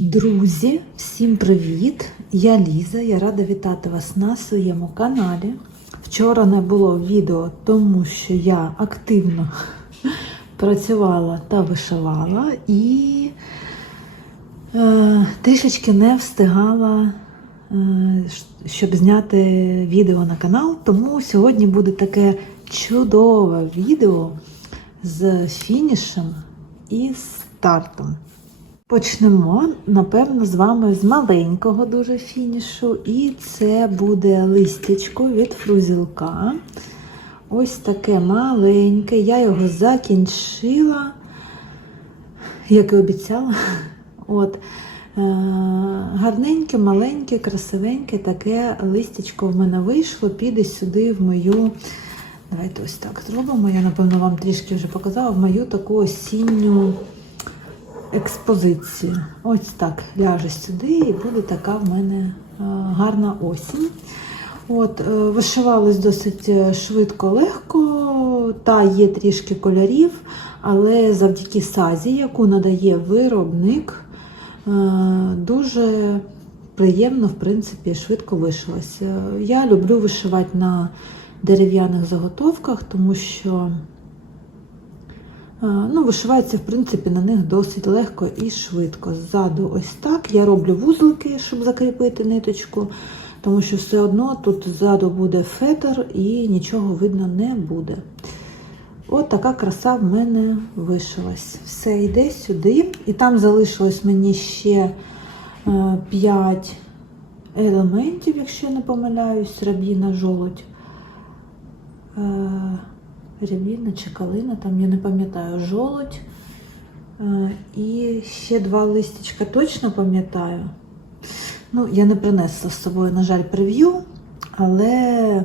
Друзі, всім привіт! Я Ліза. Я рада вітати вас на своєму каналі. Вчора не було відео, тому що я активно працювала та вишивала і е, трішечки не встигала, е, щоб зняти відео на канал. Тому сьогодні буде таке чудове відео з фінішем і стартом. Почнемо, напевно, з вами з маленького дуже фінішу, і це буде листячко від фрузілка. Ось таке маленьке. Я його закінчила, як і обіцяла. От. Е, Гарненьке, маленьке, красивеньке таке листячко в мене вийшло, піде сюди в мою. Давайте ось так зробимо. Я, напевно, вам трішки вже показала в мою таку осінню експозицію. Ось так ляже сюди, і буде така в мене е, гарна осінь. От, е, Вишивалось досить е, швидко, легко, та є трішки кольорів, але завдяки сазі, яку надає виробник, дуже приємно, в принципі, швидко вишилась. Я люблю вишивати на дерев'яних заготовках, тому що Ну, Вишивається, в принципі, на них досить легко і швидко. Ззаду ось так. Я роблю вузлики, щоб закріпити ниточку, тому що все одно тут ззаду буде фетр і нічого видно не буде. От така краса в мене вишилась. Все йде сюди. І там залишилось мені ще 5 елементів, якщо я не помиляюсь, рабіна жолудь. Рябіна чи калина, там я не пам'ятаю, жолудь. Е, І ще два листячка точно пам'ятаю. Ну, я не принесла з собою, на жаль, прев'ю, але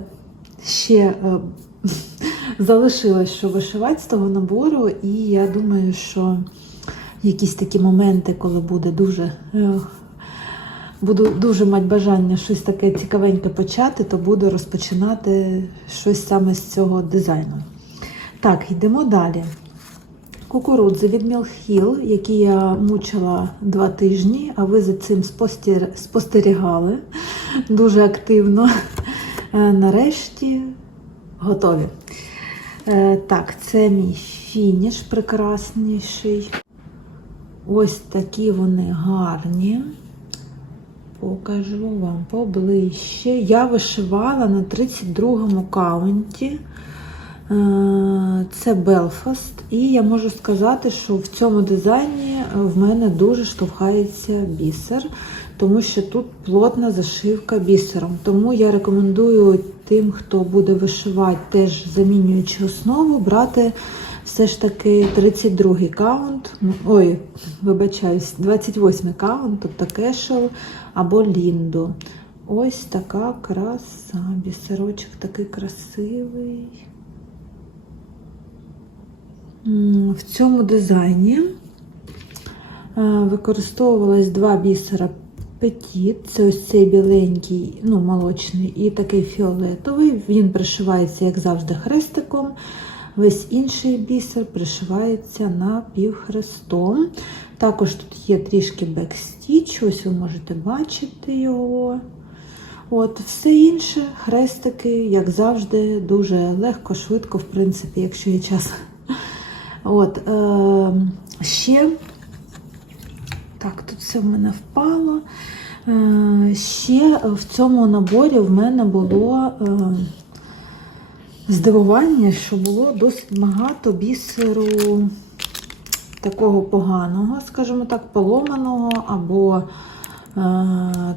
ще е, залишилось, що вишивати з того набору, і я думаю, що якісь такі моменти, коли буде дуже. е, Буду дуже мати бажання щось таке цікавеньке почати, то буду розпочинати щось саме з цього дизайну. Так, йдемо далі. Кукурудзи від Мілхіл, які я мучила два тижні, а ви за цим спостерігали дуже активно. Е, нарешті готові. Е, так, це мій фініш прекрасніший. Ось такі вони гарні. Покажу вам поближче. Я вишивала на 32-му каунті. Е, це Белфаст, і я можу сказати, що в цьому дизайні в мене дуже штовхається бісер, тому що тут плотна зашивка бісером. Тому я рекомендую тим, хто буде вишивати, теж замінюючи основу, брати все ж таки 32-й каунт, ой, вибачаюсь, 28-й каунт, тобто кешел або лінду. Ось така краса. Бісерочок такий красивий. В цьому дизайні е, використовувалось два бісера Petit, це ось цей біленький, ну, молочний, і такий фіолетовий. Він пришивається, як завжди, хрестиком. Весь інший бісер пришивається напівхрестом. Також тут є трішки бекстіч, ось ви можете бачити його. От, Все інше, хрестики, як завжди, дуже легко, швидко, в принципі, якщо є час. От, е, Ще, так, тут все в мене впало. Е, Ще в цьому наборі в мене було е, здивування, що було досить багато бісеру такого поганого, скажімо так, поломаного або е,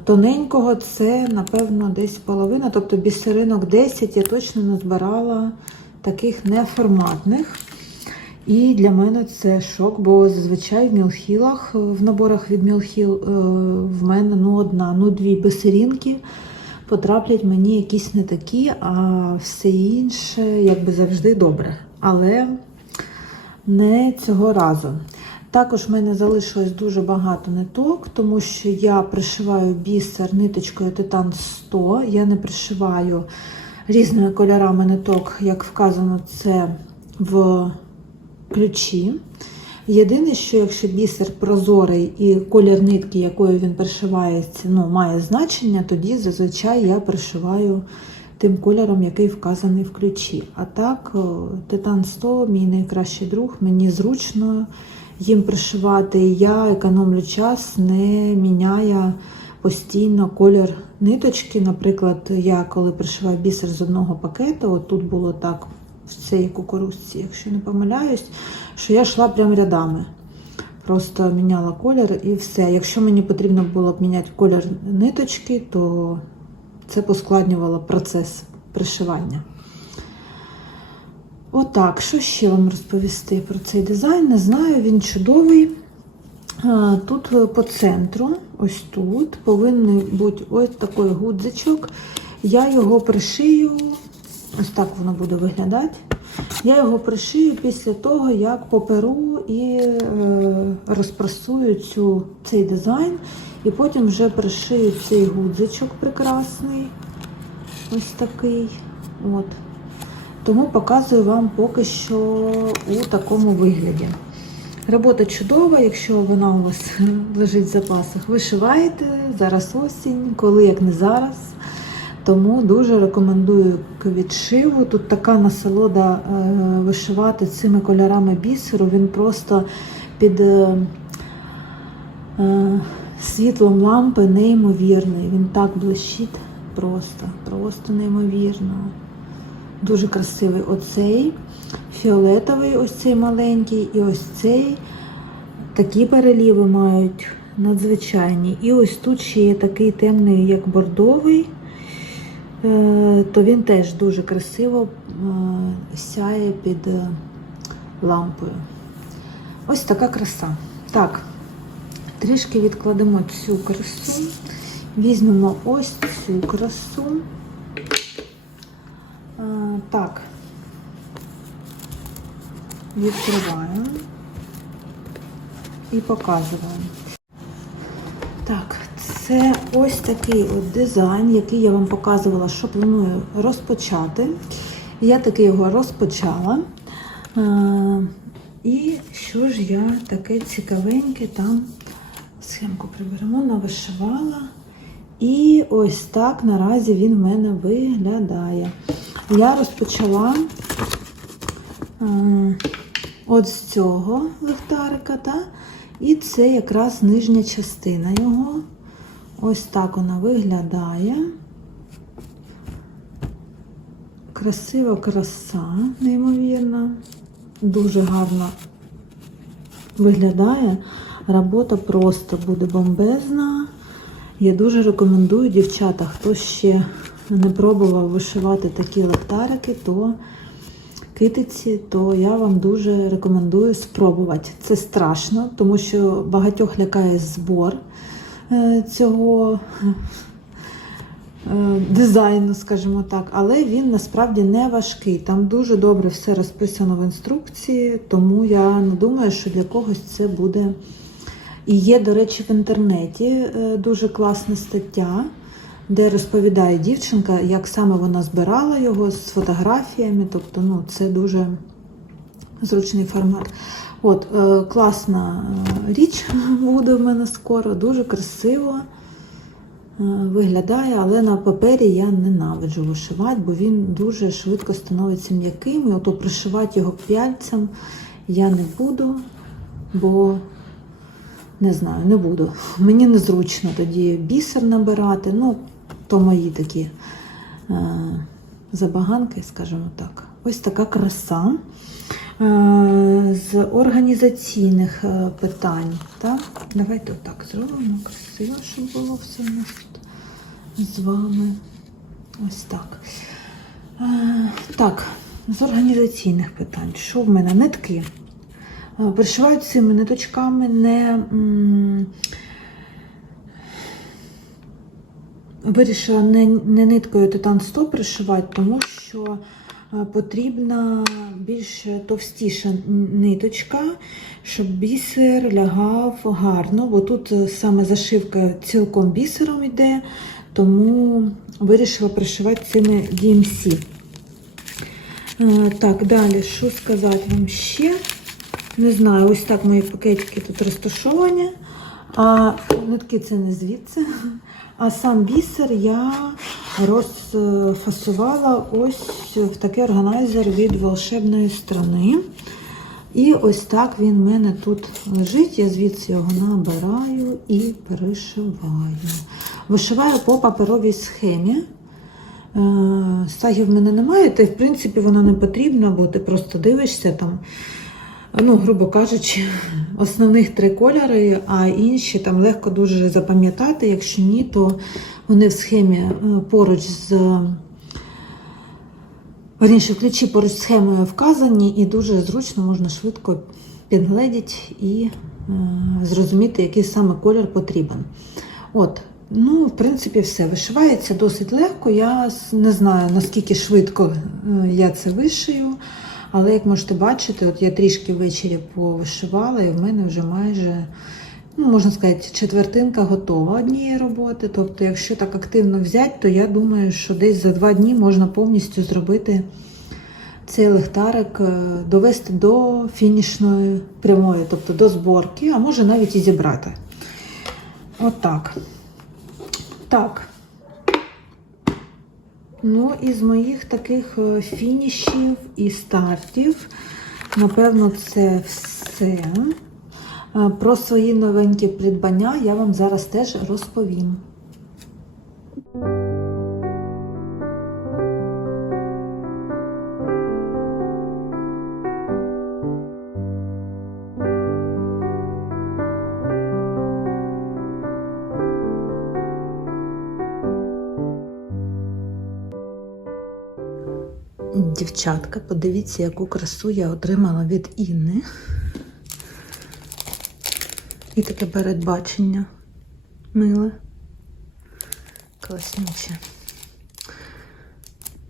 тоненького. Це, напевно, десь половина, тобто бісеринок 10 я точно назбирала таких неформатних. І для мене це шок, бо зазвичай в мілхілах, в наборах від мілхіл е, в мене ну одна, ну дві бисерінки потраплять мені якісь не такі, а все інше, якби завжди добре. Але не цього разу. Також в мене залишилось дуже багато ниток, тому що я пришиваю бісер ниточкою Титан 100. Я не пришиваю різними кольорами ниток, як вказано, це в ключі. Єдине, що якщо бісер прозорий і колір нитки, якою він пришивається, ну, має значення, тоді зазвичай я пришиваю тим кольором, який вказаний в ключі. А так, Титан 100 мій найкращий друг, мені зручно їм пришивати. Я економлю час, не міняю постійно колір ниточки. Наприклад, я коли пришиваю бісер з одного пакету, от тут було так в цій кукурузці, якщо не помиляюсь, що я йшла прям рядами. Просто міняла колір і все. Якщо мені потрібно було б міняти колір ниточки, то це поскладнювало процес пришивання. Отак, що ще вам розповісти про цей дизайн? Не знаю, він чудовий. Тут по центру, ось тут, повинен бути ось такий гудзичок. Я його пришию, ось так воно буде виглядати. Я його пришию після того, як поперу і е, розпрасую цю, цей дизайн. І потім вже пришию цей гудзичок прекрасний. Ось такий. От. Тому показую вам поки що у такому вигляді. Робота чудова, якщо вона у вас лежить в запасах, вишиваєте зараз осінь, коли як не зараз. Тому дуже рекомендую к відшиву. Тут така насолода е, вишивати цими кольорами бісеру. Він просто під е, е, світлом лампи неймовірний. Він так блищить просто, просто неймовірно. Дуже красивий оцей фіолетовий, ось цей маленький, і ось цей. Такі переліви мають надзвичайні. І ось тут ще є такий темний, як бордовий, то він теж дуже красиво е, сяє під е, лампою. Ось така краса. Так, трішки відкладемо цю красу, візьмемо ось цю красу. Е, Так, відкриваємо і показуємо. Так, це ось такий от дизайн, який я вам показувала, що планую розпочати. Я таки його розпочала. І що ж я таке цікавеньке там схемку приберемо, навишивала. І ось так наразі він в мене виглядає. Я розпочала от з цього лихтарика, та? і це якраз нижня частина його. Ось так вона виглядає. Красива краса, неймовірна. Дуже гарно виглядає. Робота просто буде бомбезна. Я дуже рекомендую, дівчата, хто ще не пробував вишивати такі лахтарики, то китиці, то я вам дуже рекомендую спробувати. Це страшно, тому що багатьох лякає збор цього е, дизайну, скажімо так, але він насправді не важкий. Там дуже добре все розписано в інструкції, тому я не думаю, що для когось це буде. І є, до речі, в інтернеті е, дуже класна стаття, де розповідає дівчинка, як саме вона збирала його з фотографіями. Тобто, ну, це дуже зручний формат. От, е, класна е, річ буде в мене скоро, дуже красиво е, виглядає, але на папері я ненавиджу вишивати, бо він дуже швидко становиться м'яким. І ото пришивати його п'яльцем я не буду, бо не знаю, не буду. Мені незручно тоді бісер набирати. Ну, то мої такі забаганки, скажімо так. Ось така краса. Е, з організаційних е, питань. Так? Давайте отак зробимо красиво, щоб було все у нас тут з вами. Ось так. Е, так, з організаційних питань. Що в мене? Нитки. Пришивають цими ниточками не. Вирішила не, не ниткою Титан 100 пришивати, тому що потрібна більш товстіша ниточка, щоб бісер лягав гарно, бо тут е, саме зашивка цілком бісером йде, тому вирішила пришивати цими DMC. Е, Так, далі, що сказати вам ще? Не знаю, ось так мої пакетики тут розташовані. А нитки це не звідси. А сам бісер я розфасувала ось в такий органайзер від волшебної страни. І ось так він в мене тут лежить. Я звідси його набираю і перешиваю. Вишиваю по паперовій схемі. Е, Стагів в мене немає, та в принципі вона не потрібна, бо ти просто дивишся там, ну, грубо кажучи, основних три кольори, а інші там легко дуже запам'ятати. Якщо ні, то вони в схемі е, поруч з. Верніше, ключі поруч з схемою вказані, і дуже зручно можна швидко підгледіти і е, зрозуміти, який саме колір потрібен. От, ну, в принципі, все. Вишивається досить легко. Я не знаю, наскільки швидко е, я це вишию, але як можете бачити, от я трішки ввечері повишивала, і в мене вже майже. Ну, можна сказати, четвертинка готова однієї роботи. Тобто, якщо так активно взяти, то я думаю, що десь за два дні можна повністю зробити цей лихтарик, е, довести до фінішної прямої, тобто до зборки, а може навіть і зібрати. Отак. Так. Ну, із моїх таких е, фінішів і стартів, напевно, це все. Е, Про свої новенькі придбання я вам зараз теж розповім. Дівчатка, подивіться, яку красу я отримала від Інни. І таке передбачення миле. Класнюче.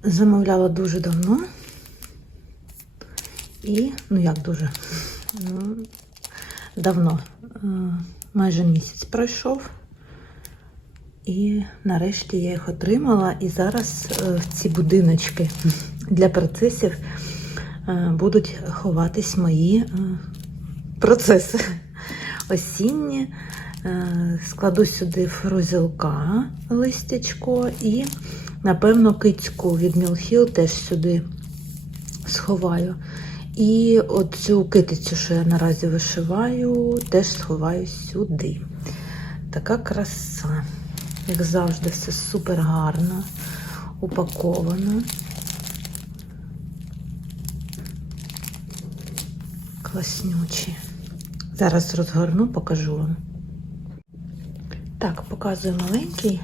Замовляла дуже давно. І, ну як дуже, ну, давно, Е, майже місяць пройшов. І нарешті я їх отримала. І зараз е, в ці будиночки для процесів е, будуть ховатись мої е, процеси осінні. Е, Складу сюди фрузілка листячко і, напевно, кицьку від Мілхіл теж сюди сховаю. І оцю китицю, що я наразі вишиваю, теж сховаю сюди. Така краса. Як завжди, все супер гарно упаковано. Класнючі. Зараз розгорну, покажу вам. Так, показую маленький.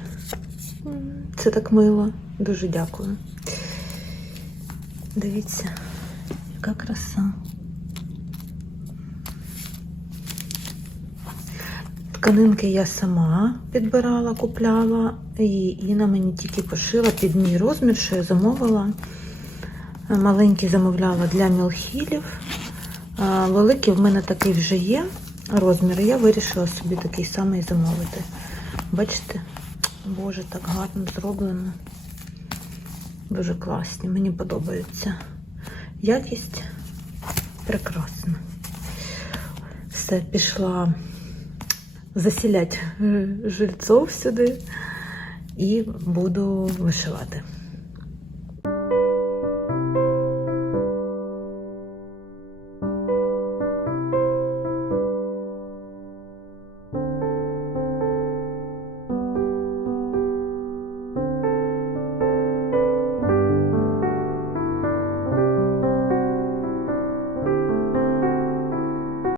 Це так мило. Дуже дякую. Дивіться, яка краса. Тканинки я сама підбирала, купляла, і Інна мені тільки пошила під мій розмір, що я замовила. Маленький замовляла для мілхілів. Великий в мене такий вже є розмір. Я вирішила собі такий самий замовити. Бачите? Боже, так гарно зроблено. Дуже класні, мені подобається. Якість прекрасна. Все, пішла засілять е, жильцов сюди і буду вишивати.